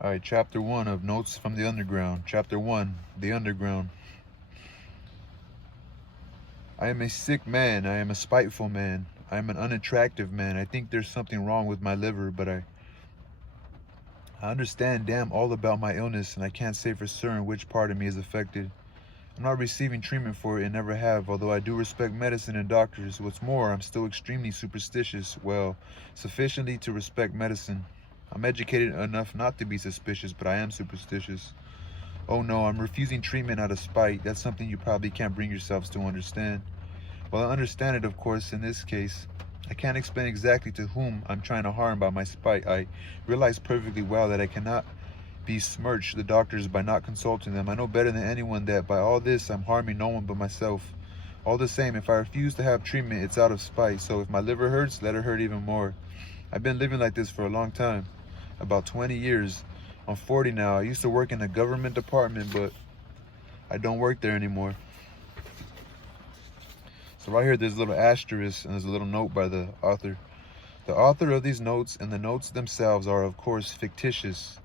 Alright, Chapter 1 of Notes from the Underground. Chapter 1, The Underground. I am a sick man. I am a spiteful man. I am an unattractive man. I think there's something wrong with my liver, but I understand damn all about my illness, and I can't say for certain which part of me is affected. I'm not receiving treatment for it and never have, although I do respect medicine and doctors. What's more, I'm still extremely superstitious. Well, sufficiently to respect medicine. I'm educated enough not to be suspicious, but I am superstitious. Oh no, I'm refusing treatment out of spite. That's something you probably can't bring yourselves to understand. Well, I understand it, of course, in this case. I can't explain exactly to whom I'm trying to harm by my spite. I realize perfectly well that I cannot besmirch the doctors by not consulting them. I know better than anyone that by all this I'm harming no one but myself. All the same, if I refuse to have treatment, it's out of spite. So if my liver hurts, let it hurt even more. I've been living like this for a long time, about 20 years. I'm 40 now. I used to work in a government department, but I don't work there anymore. So right here, there's a little asterisk, and there's a little note by the author. The author of these notes and the notes themselves are, of course, fictitious,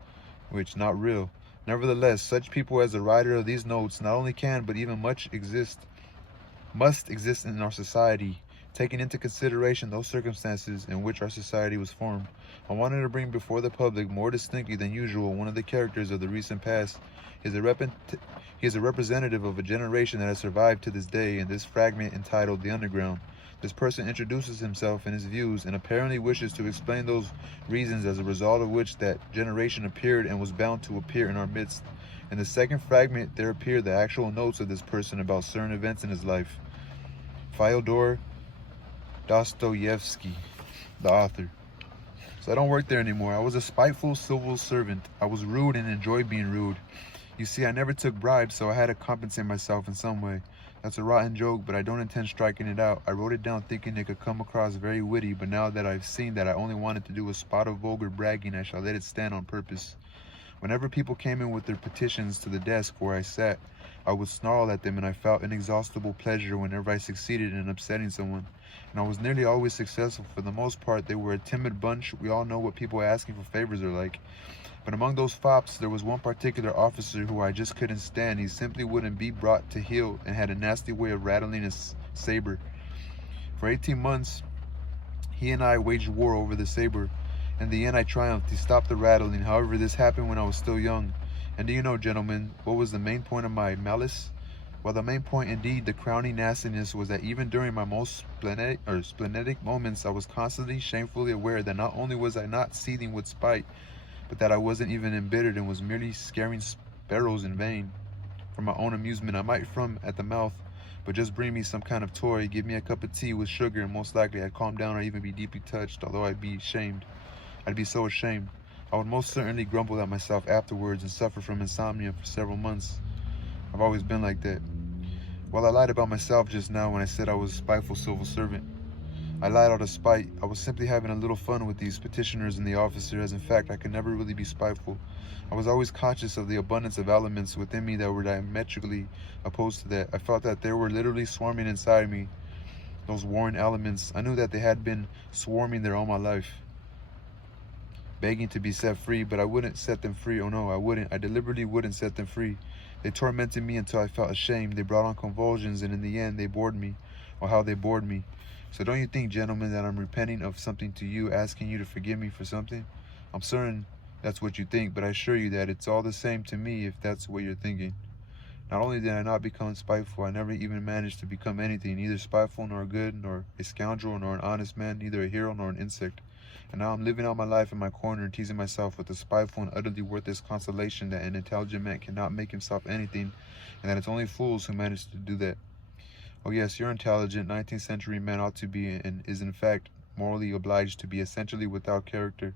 which not real. Nevertheless, such people as the writer of these notes not only can, but even must exist in our society, taking into consideration those circumstances in which our society was formed. I wanted to bring before the public more distinctly than usual one of the characters of the recent past. He is a representative of a generation that has survived to this day in this fragment entitled The Underground. This person introduces himself and his views and apparently wishes to explain those reasons as a result of which that generation appeared and was bound to appear in our midst. In the second fragment, there appear the actual notes of this person about certain events in his life. Fyodor Dostoyevsky, the author. So I don't work there anymore. I was a spiteful civil servant. I was rude and enjoyed being rude. You see, I never took bribes, so I had to compensate myself in some way. That's a rotten joke, but I don't intend striking it out. I wrote it down thinking it could come across very witty, but now that I've seen that I only wanted to do a spot of vulgar bragging, I shall let it stand on purpose. Whenever people came in with their petitions to the desk where I sat, I would snarl at them, and I felt inexhaustible pleasure whenever I succeeded in upsetting someone. And I was nearly always successful. For the most part, they were a timid bunch. We all know what people asking for favors are like. But among those fops, there was one particular officer who I just couldn't stand. He simply wouldn't be brought to heel and had a nasty way of rattling his saber. For 18 months, he and I waged war over the saber. In the end, I triumphed. He stopped the rattling. However, this happened when I was still young. And do you know, gentlemen, what was the main point of my malice? Well, the main point, indeed, the crowning nastiness, was that even during my most splenetic moments, I was constantly shamefully aware that not only was I not seething with spite, but that I wasn't even embittered and was merely scaring sparrows in vain. For my own amusement, I might from at the mouth, but just bring me some kind of toy, give me a cup of tea with sugar, and most likely I'd calm down or even be deeply touched, although I'd be ashamed. I'd be so ashamed. I would most certainly grumble at myself afterwards and suffer from insomnia for several months. I've always been like that. Well, I lied about myself just now when I said I was a spiteful civil servant. I lied out of spite. I was simply having a little fun with these petitioners and the officer, as in fact I could never really be spiteful. I was always conscious of the abundance of elements within me that were diametrically opposed to that. I felt that they were literally swarming inside me, those warring elements. I knew that they had been swarming there all my life, begging to be set free, but I wouldn't set them free. Oh no, I wouldn't. I deliberately wouldn't set them free. They tormented me until I felt ashamed. They brought on convulsions, and in the end, they bored me. Or how they bored me. So don't you think, gentlemen, that I'm repenting of something to you, asking you to forgive me for something? I'm certain that's what you think, but I assure you that it's all the same to me if that's what you're thinking. Not only did I not become spiteful, I never even managed to become anything, neither spiteful nor good, nor a scoundrel nor an honest man, neither a hero nor an insect. And now I'm living out my life in my corner and teasing myself with the spiteful and utterly worthless consolation that an intelligent man cannot make himself anything, and that it's only fools who manage to do that. Oh yes, you're intelligent. 19th century man ought to be, and is in fact morally obliged to be, essentially without character.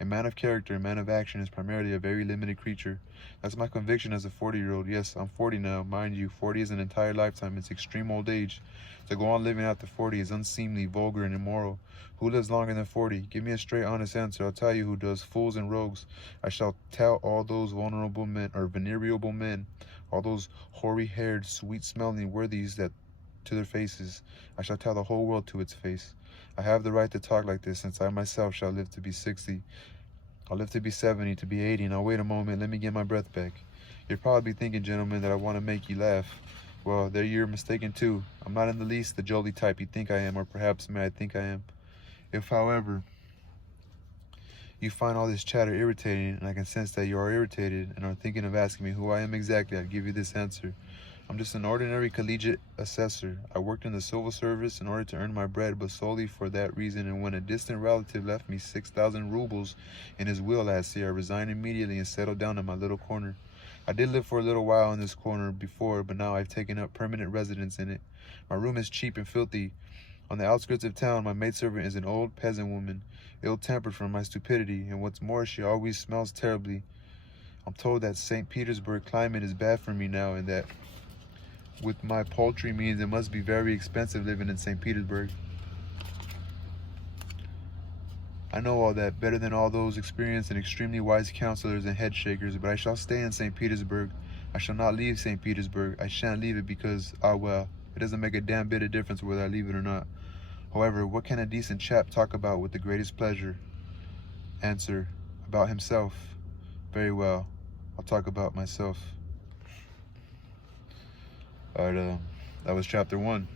A man of character, a man of action, is primarily a very limited creature. That's my conviction as a 40-year-old. Yes, I'm 40 now. Mind you, 40 is an entire lifetime. It's extreme old age. To go on living after 40 is unseemly, vulgar, and immoral. Who lives longer than 40? Give me a straight, honest answer. I'll tell you who does. Fools and rogues. I shall tell all those vulnerable men, or venerable men, all those hoary-haired, sweet-smelling worthies that to their faces. I shall tell the whole world to its face. I have the right to talk like this, since I myself shall live to be 60. I'll live to be 70, to be 80. Now wait a moment, let me get my breath back. You're probably thinking, gentlemen, that I want to make you laugh. Well, there you're mistaken too. I'm not in the least the jolly type you think I am, or perhaps may I think I am. If, however, you find all this chatter irritating, and I can sense that you are irritated and are thinking of asking me who I am exactly, I'll give you this answer. I'm just an ordinary collegiate assessor. I worked in the civil service in order to earn my bread, but solely for that reason, and when a distant relative left me 6,000 rubles in his will last year, I resigned immediately and settled down in my little corner. I did live for a little while in this corner before, but now I've taken up permanent residence in it. My room is cheap and filthy. On the outskirts of town, my maidservant is an old peasant woman, ill-tempered from my stupidity, and what's more, she always smells terribly. I'm told that St. Petersburg climate is bad for me now, and that with my paltry means, it must be very expensive living in St. Petersburg. I know all that better than all those experienced and extremely wise counselors and head shakers, but I shall stay in St. Petersburg. I shall not leave St. Petersburg. I shan't leave it because, well, it doesn't make a damn bit of difference whether I leave it or not. However, what can a decent chap talk about with the greatest pleasure? Answer, about himself. Very well, I'll talk about myself. Alright, that was chapter 1.